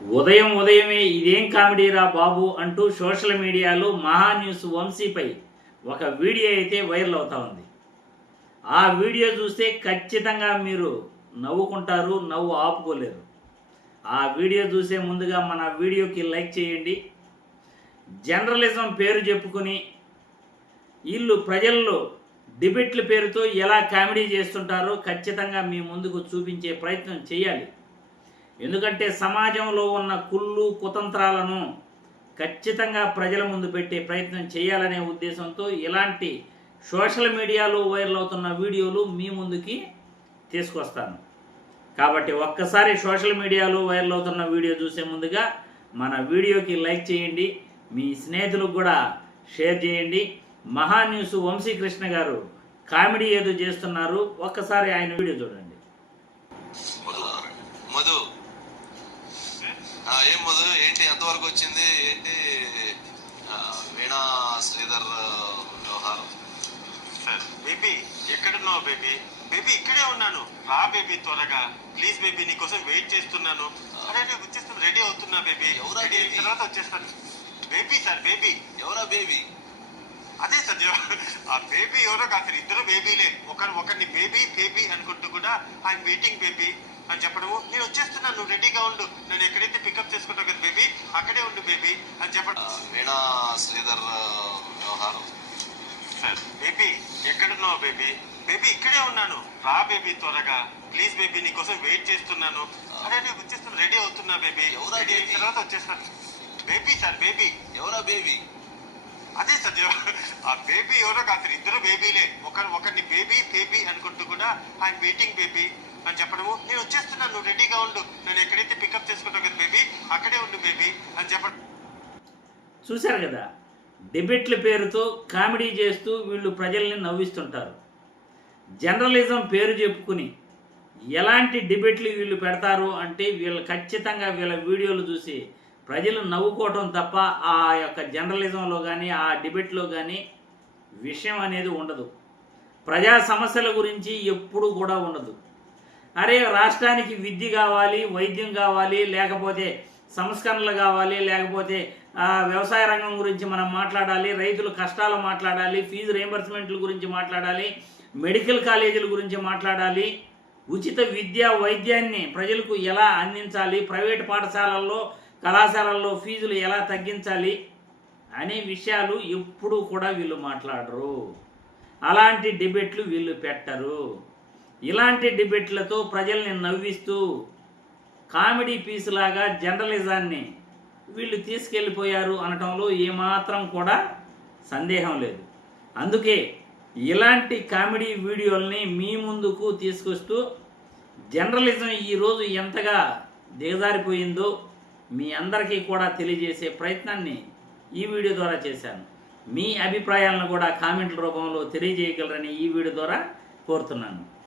ఉదయం ఉదయమే ఇదేం కామెడీరా బాబు అంటూ సోషల్ మీడియాలో మహా న్యూస్ వంశీపై ఒక వీడియో అయితే వైరల్ అవుతా ఉంది. ఆ వీడియో చూస్తే ఖచ్చితంగా మీరు నవ్వుకుంటారు, నవ్వు ఆపుకోలేరు. ఆ వీడియో చూసే ముందుగా మన వీడియోకి లైక్ చేయండి. జర్నలిజం పేరు చెప్పుకుని వీళ్ళు ప్రజల్లో డిబేట్ల పేరుతో ఎలా కామెడీ చేస్తుంటారో ఖచ్చితంగా మీ ముందుకు చూపించే ప్రయత్నం చేయాలి. ఎందుకంటే సమాజంలో ఉన్న కుళ్ళు కుతంత్రాలను ఖచ్చితంగా ప్రజల ముందు పెట్టే ప్రయత్నం చేయాలనే ఉద్దేశంతో ఇలాంటి సోషల్ మీడియాలో వైరల్ అవుతున్న వీడియోలు మీ ముందుకి తీసుకొస్తాను. కాబట్టి ఒక్కసారి సోషల్ మీడియాలో వైరల్ అవుతున్న వీడియో చూసే ముందుగా మన వీడియోకి లైక్ చేయండి, మీ స్నేహితులకు కూడా షేర్ చేయండి. మహా న్యూస్ వంశీకృష్ణ గారు కామెడీ ఏదో చేస్తున్నారు, ఒక్కసారి ఆయన వీడియో చూడండి. మధు ఏం మధు ఏంటి ఎంతవరకు వచ్చింది ఏంటి వీణా శ్రీధర్ వ్యవహారం? బేబీ ఎక్కడున్నావు బేబీ? బేబీ ఇక్కడే ఉన్నాను, రా బేబీ త్వరగా ప్లీజ్ బేబీ, నీకోసం వెయిట్ చేస్తున్నాను. అరే వచ్చేస్తాను, రెడీ అవుతున్నా బేబీ. ఎవరా రెడీ అయిన తర్వాత వచ్చేస్తాను బేబీ. సార్ బేబీ ఎవరా బేబీ? అదే సార్ ఆ బేబీ ఎవరో కాదు, ఇద్దరు బేబీలే. ఒకరిని బేబీ బేబీ అనుకుంటూ కూడా ఐఎమ్ వెయిటింగ్ బేబీ అని చెప్పడము, నేను వచ్చేస్తున్నాను, నువ్వు రెడీగా ఉండు, నేను ఎక్కడైతే పికప్ చేసుకుంటావు కదా బేబీ అక్కడే ఉండు బేబీ అని చెప్పడం. వీణా శ్రీధర్ వ్యవహారం? సార్ బేబీ ఎక్కడున్నావు బేబీ? బేబీ ఇక్కడే ఉన్నాను, రా బేబీ త్వరగా ప్లీజ్ బేబీ, నీకోసం వెయిట్ చేస్తున్నాను. అరే వచ్చేస్తాను, రెడీ అవుతున్నా బేబీ. రెడీ అయిన తర్వాత వచ్చేస్తాను బేబీ. సార్ బేబీ ఎవరా బేబీ? అదే సార్ ఆ బేబీ ఎవరో కాదు, ఇద్దరు బేబీలే. ఒకరిని బేబీ బేబీ అనుకుంటూ కూడా ఐఎమ్ వెయిటింగ్ బేబీ అని చెప్పడము, నేను వచ్చేస్తున్నాను, నువ్వు రెడీగా ఉండు, నేను ఎక్కడైతే పికప్ చేసుకుంటావు కదా బేబీ అక్కడే ఉండు బేబీ అని చెప్పడం. చూశారు కదా, డిబేట్ల పేరుతో కామెడీ చేస్తూ వీళ్ళు ప్రజల్ని నవ్విస్తుంటారు. జర్నలిజం పేరు చెప్పుకుని ఎలాంటి డిబేట్లు వీళ్ళు పెడతారు అంటే వీళ్ళు ఖచ్చితంగా వీళ్ళ వీడియోలు చూసి ప్రజలు నవ్వుకోవటం తప్ప ఆ యొక్క జర్నలిజంలో కానీ ఆ డిబేట్లో కానీ విషయం అనేది ఉండదు. ప్రజా సమస్యల గురించి ఎప్పుడూ కూడా ఉండదు. అరే రాష్ట్రానికి విద్య కావాలి, వైద్యం కావాలి, లేకపోతే సంస్కరణలు కావాలి, లేకపోతే వ్యవసాయ రంగం గురించి మనం మాట్లాడాలి, రైతుల కష్టాలు మాట్లాడాలి, ఫీజు రీయింబర్స్మెంట్ల గురించి మాట్లాడాలి, మెడికల్ కాలేజీల గురించి మాట్లాడాలి, ఉచిత విద్య వైద్యాన్ని ప్రజలకు ఎలా అందించాలి, ప్రైవేట్ పాఠశాలల్లో కళాశాలల్లో ఫీజులు ఎలా తగ్గించాలి అనే విషయాలు ఎప్పుడూ కూడా వీళ్ళు మాట్లాడరు. అలాంటి డిబేట్లు వీళ్ళు పెట్టరు. ఇలాంటి డిబేట్లతో ప్రజల్ని నవ్విస్తూ కామెడీ పీస్ లాగా జర్నలిజాన్ని వీళ్ళు తీసుకెళ్ళిపోయారు అనటంలో ఏమాత్రం కూడా సందేహం లేదు. అందుకే ఇలాంటి కామెడీ వీడియోల్ని మీ ముందుకు తీసుకొస్తూ జర్నలిజం ఈరోజు ఎంతగా దిగజారిపోయిందో మీ అందరికీ కూడా తెలియజేసే ప్రయత్నాన్ని ఈ వీడియో ద్వారా చేశాను. మీ అభిప్రాయాలను కూడా కామెంట్ల రూపంలో తెలియజేయగలరని ఈ వీడియో ద్వారా కోరుతున్నాను.